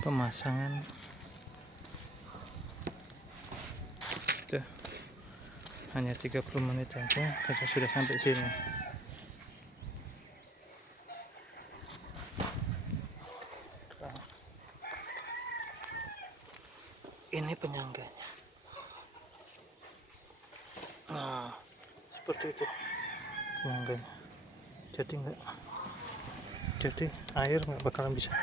pemasangan. Udah hanya 30 menit aja kita sudah sampai sini. Ini penyangganya. Nah, seperti itu penyangganya. Jadi air nggak bakalan bisa